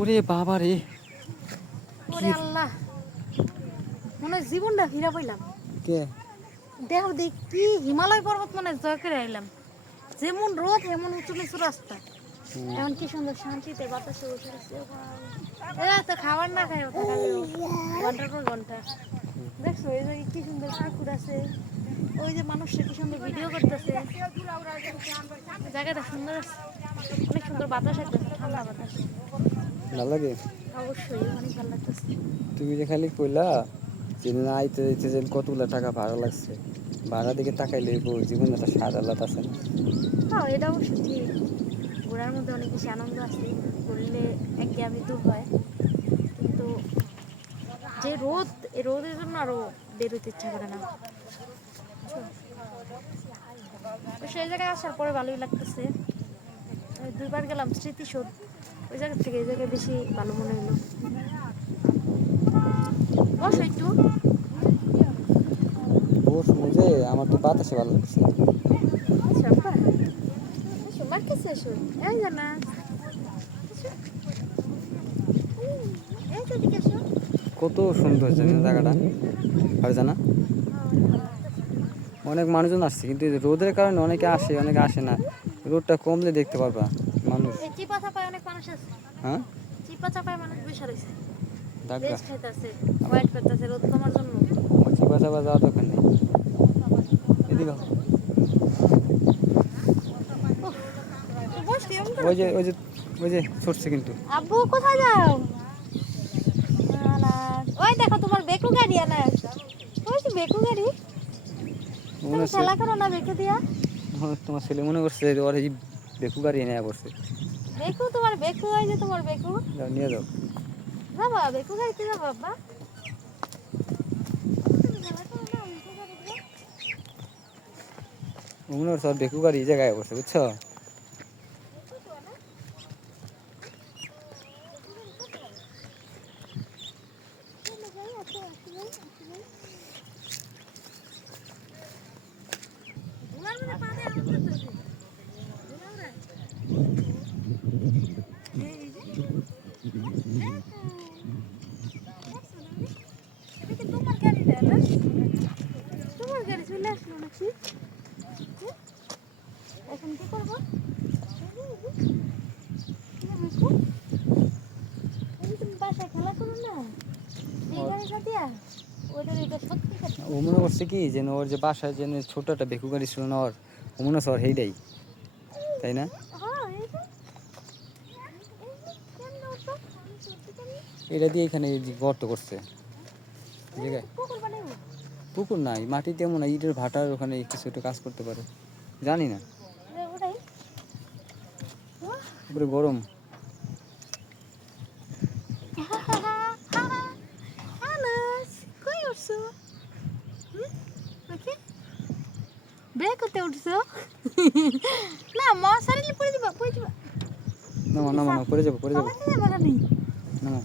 ওরে বাবা রে, ওরে আল্লাহ, মনে হয় জীবনটা ফিরা পাইলাম। কে দেখ দেখ কি হিমালয় পর্বত মানে জয় করে আইলাম। যেমন রোদ এমন উঁচু নিচু রাস্তা, এমন কি সুন্দর শান্তিতে বাতাসে বসে আছে। এরা তো খাবার না খায় থাকালেও ঘন্টার পর ঘন্টা। দেখছো এই জায়গায় কি সুন্দর পুকুর আছে, ওই যে মানুষটা কি সুন্দর ভিডিও করতেছে। জায়গাটা সুন্দর আছে, অনেক সুন্দর বাতাস আসতেছে, ঠান্ডা বাতাস। ভালো লাগে? অবশ্যই অনেক ভালো লাগতেছে। তুমি যে খালি কইলা যে না আইতে যাইতে যে কতগুলা টাকা ভাড়া লাগছে, ভাড়া দিকে তাকাইলে জীবনে একটা স্বাদ আলাদা আছে না? হ্যাঁ এটা অবশ্য ঠিক, ঘোরার মধ্যে অনেক বেশি আনন্দ আছে, ঘুরলে একঘেয়েমি দূর হয়। কিন্তু যে রোদ, এই রোদের জন্য আরো বেরোতে ইচ্ছা করে না। তো সেই জায়গায় আসার পরে ভালোই লাগতেছে। আমি 2বার গেলাম, স্মৃতিসৌধ, ওই জায়গা থেকে এই জায়গায় বেশি ভালো মনে হলো। বসো একটু। বস মুঝে আমার তো বাতাসে ভালো লাগছে। আচ্ছা বাহ, এসো মার কাছে এসো। এই যে না, এই তো দিকে এসো। কত সুন্দর জানি না জায়গাটা, আর জানা অনেক মানুষজন আসছে, কিন্তু এই রোদের কারণে অনেকে আসে অনেকে আসে না। রোদটা কমলে দেখতে পারবা মানুষ। এই চিপা চাপায় অনেক মানুষ আছে, হ্যাঁ, চিপা চাপায় মানুষ বসে রয়েছে, ডাক্তার রেস্ট খাইতেছে, ওয়েট করতেছে রোদ কমার জন্য। চিপা চাপা যাওয়া দরকার নেই, এদিকে হোক। তো বস কেমন ওই যে করেছে? ওই যে ওই যে ছুটছে কিন্তু। আব্বু কোথায় যাও? আনাস, ওই দেখো তোমার বেকু গাড়ি আনাস, ওই যে বেকু গাড়ি। মনে তুমি হচ্ছে খেলা করো না বেকু দিয়া? তোমার ছেলে মনে করছে যে ওর এই বেকু গাড়ি এনে পড়ছে। বেকু তোমার বেকু, ওই যে তোমার বেকু। যাও নিয়ে যাও। যাবা বেকু গাড়িতে যাবো আব্বা? মনে করছে ওর বেকু গাড়ি এই জায়গায় পড়ছে, বুঝছো? তোমার গাড়ি না, তোমার গাড়ি চলে আসলো নাকি? এখন কি করবো? তুমি বাসায় খেলা করো না এই গাড়িটা দিয়া? ওইটার এটা সত্যি কথা। ও মনে করছে কি যেন ওর যে বাসায় যেন ছোট একটা বেকু গাড়ি ছিল না ওর, ও মনে হচ্ছে ওর সেইটাই, তাই না? হ্যাঁ এই যে, কেমন ওঠো? এটা দিয়ে এখানে এই যে গর্ত করছে এই জায়গায়। পুকুর বানাইবো? পুকুর নাই, মাটি তেমন না, ইটের ভাটার ওখানে কিছু একটা কাজ করতে পারে, জানি না। ওটাই। তারপরে গরম। আনাস, কই উঠছো? ওকে, ব্রেক করতে উঠছো? না মা সারিলে পড়ে যাবা, পড়ে যাবা। নামা নামা না, পড়ে যাবো পড়ে যাবো। চালাতে যাবা না? নামা।